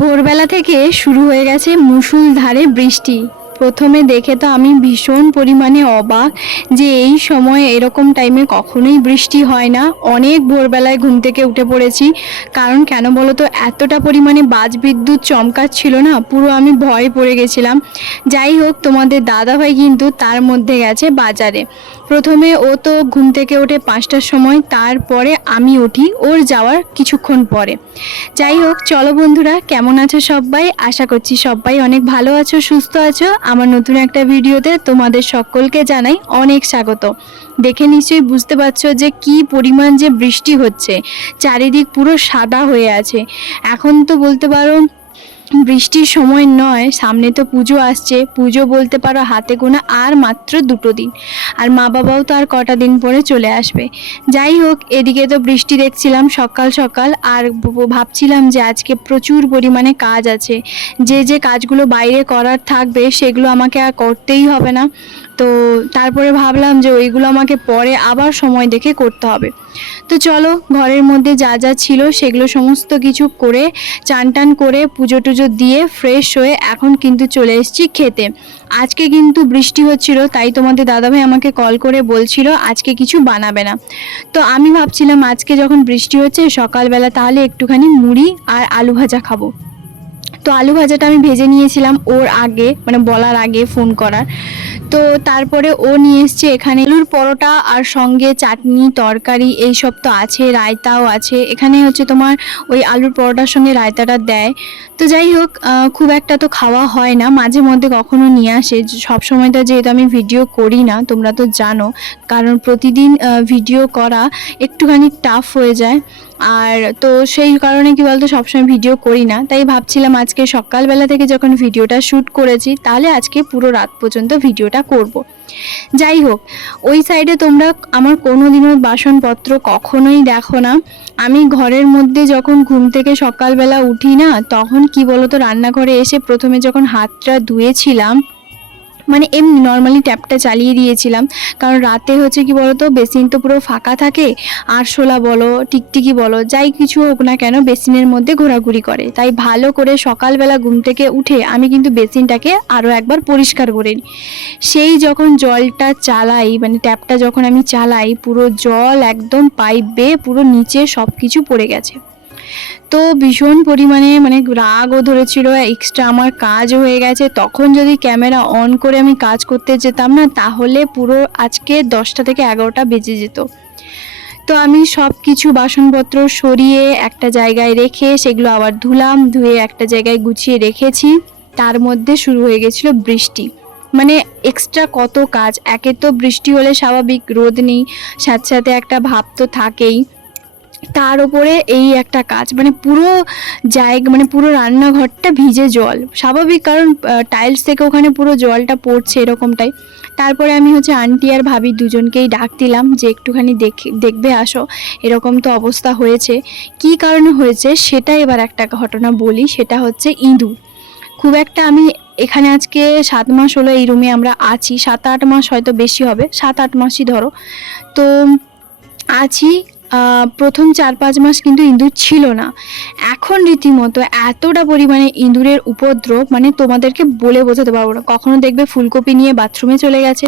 ভোরবেলা থেকে শুরু হয়ে গেছে মুষলধারে বৃষ্টি। প্রথমে দেখে তো আমি ভীষণ পরিমাণে অবাক যে এই সময় এরকম টাইমে কখনোই বৃষ্টি হয় না। অনেক ভোরবেলায় ঘুম থেকে উঠে পড়েছি, কারণ কেন বলো তো, এতটা পরিমাণে বাজবিদ্যুৎ চমকাচ্ছিল না, পুরো আমি ভয় পড়ে গেছিলাম। যাই হোক, তোমাদের দাদাভাই কিন্তু তার মধ্যে গেছে বাজারে। প্রথমে ও তো ঘুম থেকে ওঠে 5টার সময়, তারপরে আমি উঠি ওর যাওয়ার কিছুক্ষণ পরে। যাই হোক, চলো বন্ধুরা, কেমন আছো সবাই? আশা করছি সবাই অনেক ভালো আছো, সুস্থ আছো। আমার নতুন একটা ভিডিওতে তোমাদের সকলকে জানাই অনেক স্বাগত। দেখে নিশ্চয়ই বুঝতে পারছো যে কি পরিমাণ যে বৃষ্টি হচ্ছে, চারিদিক পুরো সাদা হয়ে আছে। এখন তো বলতে পারো বৃষ্টির সময় নয়, সামনে তো পুজো আসছে। পুজো বলতে পারো হাতে গোনা আর মাত্র 2 দিন, আর মা বাবাও তো আর কটা দিন পরে চলে আসবে। যাই হোক, এদিকে তো বৃষ্টি দেখছিলাম সকাল সকাল, আর ভাবছিলাম যে আজকে প্রচুর পরিমাণে কাজ আছে। যে কাজগুলো বাইরে করার থাকবে সেগুলো আমাকে আর করতেই হবে না। তো তারপরে ভাবলাম যে ওইগুলো আমাকে পরে আবার সময় দেখে করতে হবে। তো চলো, ঘরের মধ্যে যা যা ছিল সেগুলো সমস্ত কিছু করে, চান টান করে, পুজো টুজো দিয়ে ফ্রেশ হয়ে এখন কিন্তু চলে এসেছি খেতে। আজকে কিন্তু বৃষ্টি হচ্ছিল, তাই তোমাদের দাদাভাই আমাকে কল করে বলছিল আজকে কিছু বানাবে না। তো আমি ভাবছিলাম আজকে যখন বৃষ্টি হচ্ছে সকালবেলা তাহলে একটুখানি মুড়ি আর আলু ভাজা খাবো। তো আলু ভাজাটা আমি ভেজে নিয়েছিলাম ওর আগে, মানে বলার আগে ফোন করার। তো তারপরে ও নিয়ে এসছে এখানে আলুর পরোটা, আর সঙ্গে চাটনি তরকারি এইসব তো আছে, রায়তাও আছে। এখানে হচ্ছে তোমার ওই আলুর পরোটার সঙ্গে রায়তাটা দেয়। তো যাই হোক, খুব একটা তো খাওয়া হয় না, মাঝে মধ্যে কখনো নিয়ে আসে। সব সময় তো যেহেতু আমি ভিডিও করি না, তোমরা তো জানো, কারণ প্রতিদিন ভিডিও করা একটুখানি টাফ হয়ে যায়। আর তো সেই কারণে কি বলতো, সবসময় ভিডিও করি না। তাই ভাবছিলাম আজকে সকালবেলা থেকে যখন ভিডিওটা শ্যুট করেছি, তাহলে আজকে পুরো রাত পর্যন্ত ভিডিওটা করব। যাই হোক, ওই সাইডে তোমরা আমার কোনোদিনও বাসনপত্র কখনোই দেখো না। আমি ঘরের মধ্যে যখন ঘুম থেকে সকালবেলা উঠি না, তখন কি বলতো, রান্নাঘরে এসে প্রথমে যখন হাতটা ধুয়েছিলাম, মানে এমনি নর্মালি ট্যাপটা চালিয়ে দিয়েছিলাম, কারণ রাতে হচ্ছে কি বলতো, বেসিন তো পুরো ফাঁকা থাকে। আরশোলা বলো, টিকটিকি বলো, যাই কিছু হোক না কেন বেসিনের মধ্যে ঘোরাঘুরি করে। তাই ভালো করে সকালবেলা ঘুম থেকে উঠে আমি কিন্তু বেসিনটাকে আরও একবার পরিষ্কার করে নিই। সেই যখন জলটা চালাই, মানে ট্যাপটা যখন আমি চালাই, পুরো জল একদম পাইপ বেয়ে পুরো নিচে সব কিছু পড়ে গেছে। তো ভীষণ পরিমাণে মানে রাগও ধরেছিল, এক্সট্রা আমার কাজ হয়ে গেছে। তখন যদি ক্যামেরা অন করে আমি কাজ করতে যেতাম না, তাহলে পুরো আজকে 10টা থেকে 11টা বেজে যেত। তো আমি সব কিছু বাসনপত্র সরিয়ে একটা জায়গায় রেখে সেগুলো আবার ধুলাম, ধুয়ে একটা জায়গায় গুছিয়ে রেখেছি। তার মধ্যে শুরু হয়ে গেছিলো বৃষ্টি। মানে এক্সট্রা কত কাজ! একে তো বৃষ্টি হলে স্বাভাবিক রোদ নেই, সাথে সাথে একটা ভাব তো থাকেই, তার উপরে এই একটা কাজ। মানে পুরো জায়গা, মানে পুরো রান্নাঘরটা ভিজে জল, স্বাভাবিক, কারণ টাইলস থেকে ওখানে পুরো জলটা পড়ছে এরকমটাই। তারপরে আমি হচ্ছে আন্টি আর ভাবি দুজনকেই ডাক দিলাম যে একটুখানি দেখবে আসো, এরকম তো অবস্থা হয়েছে। কি কারণে হয়েছে সেটা এবার একটা ঘটনা বলি, সেটা হচ্ছে ইঁদুর। খুব একটা আমি এখানে আজকে 7 মাস হলো এই রুমে আমরা আছি, 7-8 মাস, হয়তো বেশি হবে, 7-8 মাসই ধরো। তো আছি, প্রথম 4-5 মাস কিন্তু ইঁদুর ছিল না। এখন রীতিমতো এতটা পরিমাণে ইঁদুরের উপদ্রব, মানে তোমাদেরকে বলে বোঝাতে পারবো না। কখনো দেখবে ফুলকপি নিয়ে বাথরুমে চলে গেছে,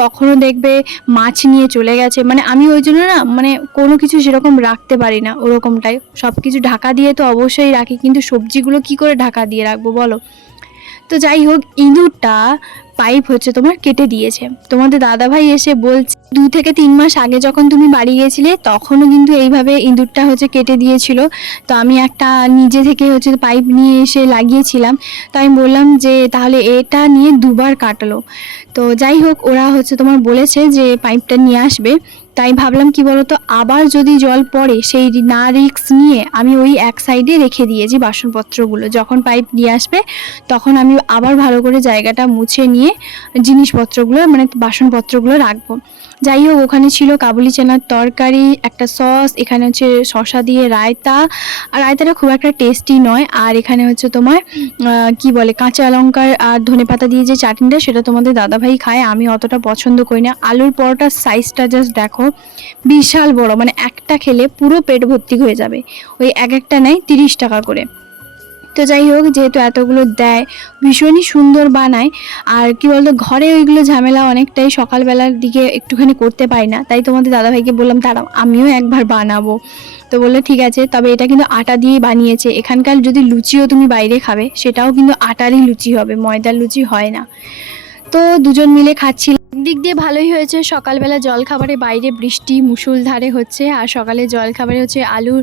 কখনো দেখবে মাছ নিয়ে চলে গেছে। মানে আমি ওই জন্য না, মানে কোনো কিছু সেরকম রাখতে পারি না ওরকমটাই। সব কিছু ঢাকা দিয়ে তো অবশ্যই রাখি, কিন্তু সবজিগুলো কি করে ঢাকা দিয়ে রাখবো বলো? তো যাই হোক, ইঁদুরটা পাইপ হচ্ছে তোমার কেটে দিয়েছে। তোমাদের দাদাভাই এসে বলছে 2 থেকে 3 মাস আগে যখন তুমি বাড়ি গেছিলে, তখনও কিন্তু এইভাবে ইঁদুরটা হচ্ছে কেটে দিয়েছিল। তো আমি একটা নিজে থেকে হচ্ছে পাইপ নিয়ে এসে লাগিয়েছিলাম। তো আমি বললাম যে তাহলে এটা নিয়ে 2বার কাটলো। তো যাই হোক, ওরা হচ্ছে তোমার বলেছে যে পাইপটা নিয়ে আসবে। তাই ভাবলাম কি বলতো, আবার যদি জল পড়ে সেই না রিস্ক নিয়ে আমি ওই এক সাইডে রেখে দিয়েছি বাসনপত্রগুলো। যখন পাইপ নিয়ে আসবে তখন আমি আবার ভালো করে জায়গাটা মুছে নিয়ে জিনিসপত্রগুলো, মানে বাসনপত্রগুলো রাখবো। যাই হোক, ওখানে ছিল কাবুলি চানার তরকারি, একটা সস, এখানে হচ্ছে শসা দিয়ে রায়তা, আর রায়তাটা খুব একটা টেস্টি নয়। আর এখানে হচ্ছে তোমার কি বলে, কাঁচা লঙ্কার আর ধনেপাতা দিয়ে যে চাটনিটা, সেটা তোমাদের দাদাভাই খায়, আমি অতটা পছন্দ করি না। আলুর পরোটার সাইজটা জাস্ট দেখো, বিশাল বড়, মানে একটা খেলে পুরো পেট ভর্তি হয়ে যাবে। ওই এক একটা নেয় 30 টাকা করে। তো যাই হোক, যেহেতু এতগুলো দেয়, ভীষণই সুন্দর বানায়। আর কি বলতো, ঘরে ওইগুলো ঝামেলা অনেকটাই সকালবেলার দিকে একটুখানি করতে পারি না, তাই তোমাদের দাদাভাইকে বললাম দাঁড়াও আমিও একবার বানাবো। তো বললো ঠিক আছে, তবে এটা কিন্তু আটা দিয়ে বানিয়েছে। এখানকার যদি লুচিও তুমি বাইরে খাবে সেটাও কিন্তু আটারই লুচি হবে, ময়দার লুচি হয় না। তো দুজন মিলে খাচ্ছিলাম। দিক দিয়ে ভালোই হয়েছে, সকালবেলা জলখাবারে বাইরে বৃষ্টি মুষলধারে হচ্ছে, আর সকালে জলখাবারে হচ্ছে আলুর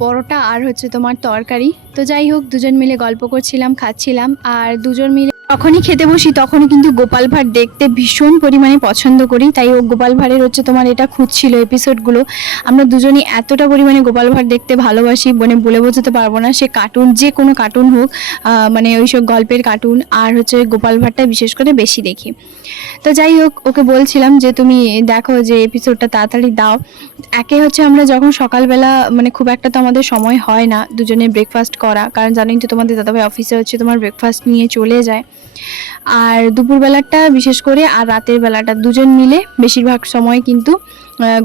পরোটা আর হচ্ছে তোমার তরকারি। তো যাই হোক, দুজন মিলে গল্প করছিলাম, খাচ্ছিলাম। আর দুজন মিলে যখনই খেতে বসি তখনই কিন্তু গোপাল ভাঁড় দেখতে ভীষণ পরিমাণে পছন্দ করি, তাই ও গোপাল ভাঁড়ের হচ্ছে তোমার এটা খুঁজছিল এপিসোডগুলো। আমরা দুজনই এতটা পরিমাণে গোপাল ভাঁড় দেখতে ভালোবাসি, মানে বলে বোঝাতে পারবো না। সে কার্টুন, যে কোনো কার্টুন হোক, মানে ওইসব গল্পের কার্টুন, আর হচ্ছে গোপাল ভাঁড়টা বিশেষ করে বেশি দেখি। তো যাই হোক, ওকে বলছিলাম যে তুমি দেখো যে এপিসোডটা তাড়াতাড়ি দাও। একে হচ্ছে আমরা যখন সকালবেলা, মানে খুব একটা তো আমাদের সময় হয় না দুজনে ব্রেকফাস্ট করা, কারণ জানোই তো তোমাদের দাদাভাই অফিসে হচ্ছে তোমার ব্রেকফাস্ট নিয়ে চলে যায়। আর দুপুরবেলাটা বিশেষ করে আর রাতের বেলাটা দুজন মিলে বেশিরভাগ সময় কিন্তু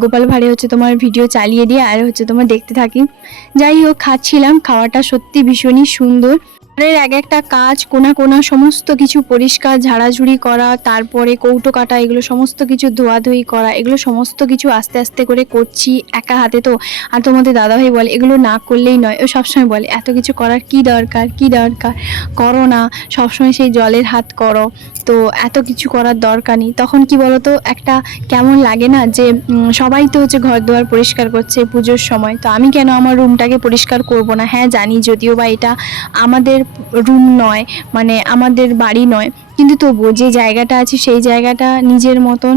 গোপাল ভাঁড়ে হচ্ছে তোমার ভিডিও চালিয়ে দিয়ে আর হচ্ছে তোমার দেখতে থাকি। যাই হোক, খাচ্ছিলাম, খাওয়াটা সত্যি ভীষণই সুন্দর। ঘরের এক একটা কাজ, কোনা কোনা সমস্ত কিছু পরিষ্কার ঝাড়াঝুড়ি করা, তারপরে কৌটো কাটা, এগুলো সমস্ত কিছু ধোয়াধুয়ি করা, এগুলো সমস্ত কিছু আস্তে আস্তে করে করছি একা হাতে। তো আর তোমাদের দাদাভাই বলে এগুলো না করলেই নয়, ও সবসময় বলে এত কিছু করার কি দরকার, কি দরকার, করো না, সবসময় সেই জলের হাত করো, তো এত কিছু করার দরকার নেই। তখন কি বলতো, একটা কেমন লাগে না যে সবাই তো হচ্ছে ঘর দুয়ার পরিষ্কার করছে পুজোর সময়, তো আমি কেন আমার রুমটাকে পরিষ্কার করব না। হ্যাঁ জানি, যদিও বা এটা আমাদের রুম নয়, মানে আমাদের বাড়ি নয়, কিন্তু তবুও যে জায়গাটা আছে সেই জায়গাটা নিজের মতন,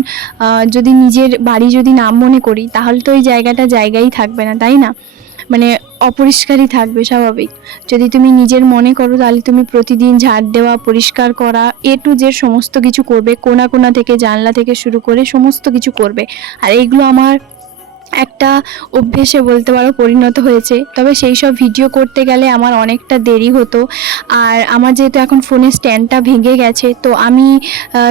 যদি নিজের বাড়ি যদি না মনে করি তাহলে তো ওই জায়গাটা জায়গাই থাকবে না, তাই না? মানে অপরিষ্কারই থাকবে স্বাভাবিক। যদি তুমি নিজের মনে করো তাহলে তুমি প্রতিদিন ঝাড় দেওয়া, পরিষ্কার করা, এ টু জেড সমস্ত কিছু করবে, কোনা কোনা থেকে জানলা থেকে শুরু করে সমস্ত কিছু করবে। আর এইগুলো আমার একটা অভ্যেসে বলতে পারো পরিণত হয়েছে। তবে সেই সব ভিডিও করতে গেলে আমার অনেকটা দেরি হতো। আর আমার যেহেতু এখন ফোনের স্ট্যান্ডটা ভেঙে গেছে, তো আমি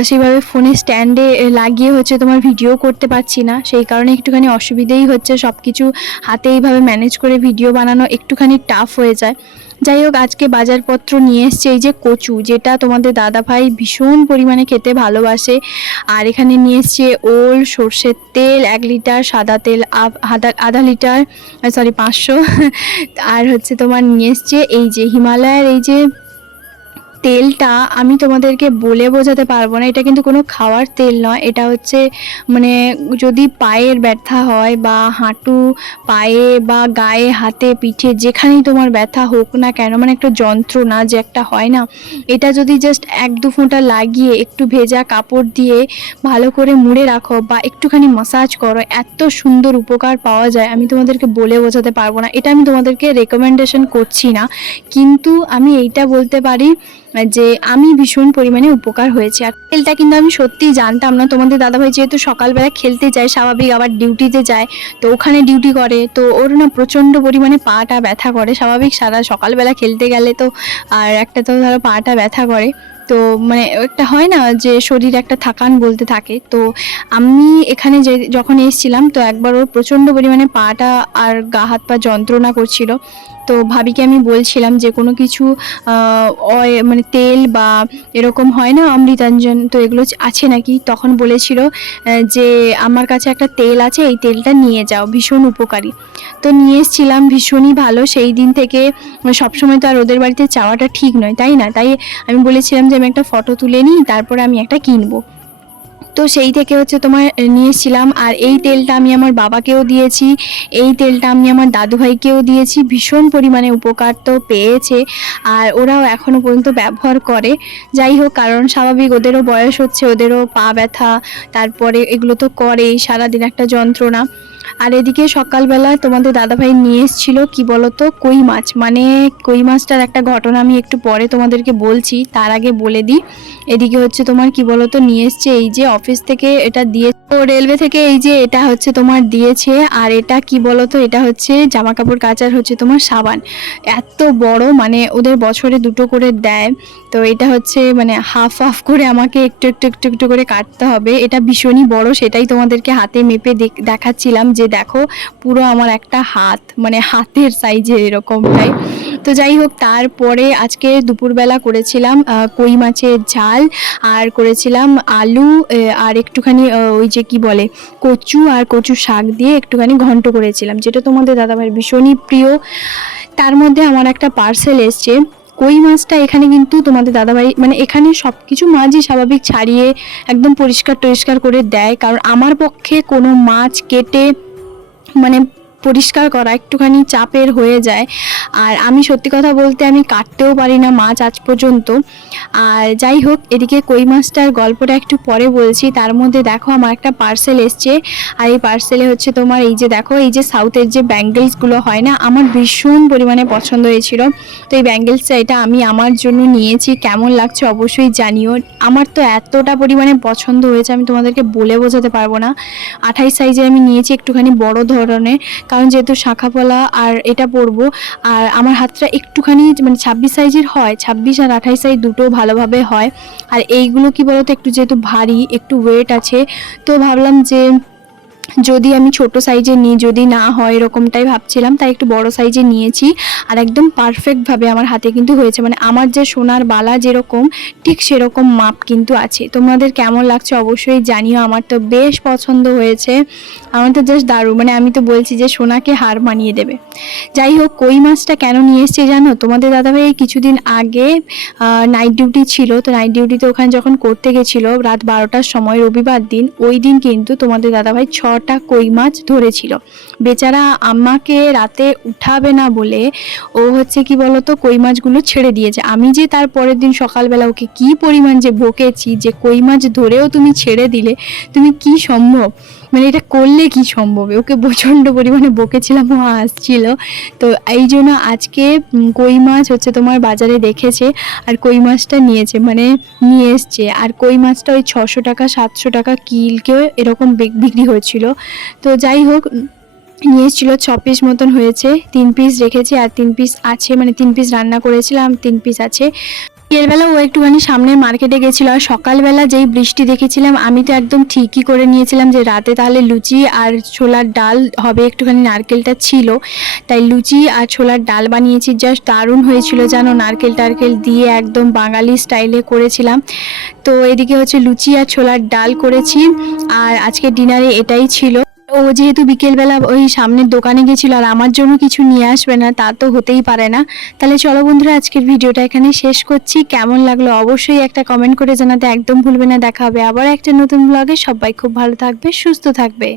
সেভাবে ফোনের স্ট্যান্ডে লাগিয়ে হচ্ছে তোমার ভিডিও করতে পারছি না, সেই কারণে একটুখানি অসুবিধেই হচ্ছে। সব কিছু হাতে এইভাবে ম্যানেজ করে ভিডিও বানানো একটুখানি টাফ হয়ে যায়। যাই হোক, আজকে বাজারপত্র নিয়ে এসছে এই যে কচু, যেটা তোমাদের দাদাভাই ভীষণ পরিমাণে খেতে ভালোবাসে। আর এখানে নিয়ে এসছে ওল, সর্ষের তেল 1 লিটার, সাদা তেল আধা লিটার, সরি 500। আর হচ্ছে তোমার নিয়ে এসছে এই যে হিমালয়ের এই যে তেলটা, আমি তোমাদেরকে বলে বোঝাতে পারবো না, এটা কিন্তু কোনো খাওয়ার তেল নয়। এটা হচ্ছে মানে যদি পায়ের ব্যথা হয় বা হাঁটু, পায়ে বা গায়ে, হাতে, পিঠে, যেখানেই তোমার ব্যথা হোক না কেন, মানে একটা যন্ত্রণা যে একটা হয় না, এটা যদি জাস্ট 1-2 ফোঁটা লাগিয়ে একটু ভেজা কাপড় দিয়ে ভালো করে মুড়ে রাখো বা একটুখানি মাসাজ করো, এত সুন্দর উপকার পাওয়া যায় আমি তোমাদেরকে বলে বোঝাতে পারবো না। এটা আমি তোমাদেরকে রেকমেন্ডেশন করছি না, কিন্তু আমি এইটা বলতে পারি যে আমি ভীষণ পরিমাণে উপকার হয়েছে। আর তেলটা কিন্তু আমি সত্যিই জানতাম না। তোমাদের দাদাভাই যেহেতু সকালবেলা খেলতে যায়, স্বাভাবিক, আবার ডিউটিতে যায়, তো ওখানে ডিউটি করে, তো ওর না প্রচণ্ড পরিমাণে পাটা ব্যথা করে স্বাভাবিক, সারা সকালবেলা খেলতে গেলে তো, আর একটা তো ধরো পাটা ব্যথা করে, তো মানে একটা হয় না যে শরীর একটা থাকান বলতে থাকে। তো আমি এখানে যে যখন এসেছিলাম, তো একবার ওর প্রচণ্ড পরিমাণে পাটা আর গা হাত পা যন্ত্রণা করছিল। তো ভাবিকে আমি বলছিলাম যে কোনো কিছু মানে তেল বা এরকম হয় না অমৃতাঞ্জন, তো এগুলো আছে নাকি। তখন বলেছিল যে আমার কাছে একটা তেল আছে, এই তেলটা নিয়ে যাও, ভীষণ উপকারী। তো নিয়ে এসেছিলাম, ভীষণই ভালো। সেই দিন থেকে সবসময় তো আর ওদের বাড়িতে চাওয়াটা ঠিক নয়, তাই না? তাই আমি বলেছিলাম যে আমি একটা ফটো তুলে নিই, তারপরে আমি একটা কিনবো। তো সেই থেকে হচ্ছে তোমার নিয়ে এসেছিলাম। আর এই তেলটা আমি আমার বাবাকেও দিয়েছি, এই তেলটা আমি আমার দাদুভাইকেও দিয়েছি, ভীষণ পরিমাণে উপকার তো পেয়েছে, আর ওরাও এখনও পর্যন্ত ব্যবহার করে। যাই হোক, কারণ স্বাভাবিক ওদেরও বয়স হচ্ছে, ওদেরও পা ব্যথা, তারপরে এগুলো তো করেই, সারাদিন একটা যন্ত্রণা। আর এদিকে সকালবেলা তোমাদের দাদাভাই নিয়ে এসেছিলো কি বলতো, কই মাছ। মানে কই মাছটার একটা ঘটনা আমি একটু পরে তোমাদেরকে বলছি, তার আগে বলে দিই। এদিকে হচ্ছে তোমার কি বলতো নিয়ে এসছে এই যে অফিস থেকে এটা দিয়ে, তো রেলওয়ে থেকে এই যে এটা হচ্ছে তোমার দিয়েছে। আর এটা কি বলতো, এটা হচ্ছে জামা কাপড় কাচার হচ্ছে তোমার সাবান, এত বড়, মানে ওদের বছরে 2টো করে দেয়। তো এটা হচ্ছে মানে হাফ হাফ করে আমাকে একটু একটু একটু একটু করে কাটতে হবে। এটা ভীষণই বড়, সেটাই তোমাদেরকে হাতে মেপে দেখাচ্ছিলাম যে দেখো পুরো আমার একটা হাত, মানে হাতের সাইজের এরকমটাই। তো যাই হোক, তারপরে আজকে দুপুরবেলা করেছিলাম কই মাছের ঝাল, আর করেছিলাম আলু আর একটুখানি ওই যে কি বলে কচু, আর কচু শাক দিয়ে একটুখানি ঘন্ট করেছিলাম, যেটা তোমাদের দাদাভাইয়ের ভীষণই প্রিয়। তার মধ্যে আমার একটা পার্সেল এসছে। কই মাছটা এখানে কিন্তু তোমাদের দাদাভাই মানে এখানে সব কিছু মাছই স্বাভাবিক ছাড়িয়ে একদম পরিষ্কার টরিষ্কার করে দেয়, কারণ আমার পক্ষে কোনো মাছ কেটে মানে পরিষ্কার করা একটুখানি চাপের হয়ে যায়। আর আমি সত্যি কথা বলতে আমি কাটতেও পারি না মাছ আজ পর্যন্ত। আর যাই হোক, এদিকে কই মাছটার গল্পটা একটু পরে বলছি। তার মধ্যে দেখো আমার একটা পার্সেল এসছে, আর এই পার্সেলে হচ্ছে তোমার এই যে দেখো এই যে সাউথের যে ব্যাঙ্গেলসগুলো হয় না, আমার ভীষণ পরিমাণে পছন্দ হয়েছিল। তো এই ব্যাঙ্গেলসটা এটা আমি আমার জন্য নিয়েছি, কেমন লাগছে অবশ্যই জানিও। আমার তো এতটা পরিমাণে পছন্দ হয়েছে আমি তোমাদেরকে বলে বোঝাতে পারবো না। 28 সাইজের আমি নিয়েছি, একটুখানি বড় ধরনের, কারণ যেহেতু শাঁখাপলা আর এটা পরবো। আর আমার হাতটা একটুখানি মানে 26 সাইজের হয়, 26 আর 28 সাইজ দুটো ভালোভাবে হয়। আর এইগুলো কি বলতো একটু যেহেতু ভারী, একটু ওয়েট আছে, তো ভাবলাম যে যদি আমি ছোট সাইজে নিই, যদি না হয় এরকমটাই ভাবছিলাম, তাই একটু বড় সাইজে নিয়েছি। আর একদম পারফেক্টভাবে আমার হাতে কিন্তু হয়েছে, মানে আমার যে সোনার বালা যেরকম ঠিক সেরকম মাপ কিন্তু আছে। তোমাদের কেমন লাগছে অবশ্যই জানিও, আমার তো বেশ পছন্দ হয়েছে, আমার তো জাস্ট দারুণ, মানে আমি তো বলছি যে সোনাকে হার মানিয়ে দেবে। যাই হোক, কই মাছটা কেন নিয়ে এসছে জানো, তোমাদের দাদাভাই এই কিছুদিন আগে নাইট ডিউটি ছিল, তো নাইট ডিউটিতে ওখানে যখন করতে গেছিলো রাত 12টার সময় রবিবার দিন, ওই দিন কিন্তু তোমাদের দাদাভাই 6টা কই মাছ ধরেছিল। বেচারা আমাকে রাতে উঠাবে না বলে ও হচ্ছে কি বলতো কই মাছগুলো ছেড়ে দিয়েছে। আমি যে তার পরের দিন সকালবেলা ওকে কি পরিমাণ যে বকেছি যে কই মাছ ধরেও তুমি ছেড়ে দিলে, তুমি কি সম্ভব, মানে এটা করলে কি সম্ভব, ওকে প্রচণ্ড পরিমাণে বকেছিলাম, ও আসছিল। তো এই জন্য আজকে কই মাছ হচ্ছে তোমার বাজারে দেখেছে আর কই মাছটা নিয়েছে, মানে নিয়ে এসছে। আর কই মাছটা ওই 600 টাকা 700 টাকা কিলকেও এরকম বিক্রি হয়েছিল। তো যাই হোক, নিয়ে এসেছিলো 6 পিস মতন হয়েছে, 3 পিস রেখেছি আর 3 পিস আছে, মানে 3 পিস রান্না করেছিলাম, 3 পিস আছে। বিকেলবেলা ও একটুখানি সামনে মার্কেটে গেছিলো, আর সকালবেলা যেই বৃষ্টি দেখেছিলাম আমি তো একদম ঠিকই করে নিয়েছিলাম যে রাতে তাহলে লুচি আর ছোলার ডাল হবে, একটুখানি নারকেলটা ছিল তাই লুচি আর ছোলার ডাল বানিয়েছি, জাস্ট দারুণ হয়েছিল জানো, নারকেল টারকেল দিয়ে একদম বাঙালি স্টাইলে করেছিলাম। তো এদিকে হচ্ছে লুচি আর ছোলার ডাল করেছি, আর আজকে ডিনারে এটাই ছিল। ও যেহেতু বিকেলবেলা ওই সামনের দোকানে গেছিলো আর আমার জন্য কিছু নিয়ে আসবে না, তা তো হতেই পারে না। তাহলে চলো বন্ধুরা, আজকের ভিডিওটা এখানে শেষ করছি। কেমন লাগলো অবশ্যই একটা কমেন্ট করে জানাতে একদম ভুলবে না। দেখা হবে আবার একটা নতুন ব্লগে। সবাই খুব ভালো থাকবে, সুস্থ থাকবে।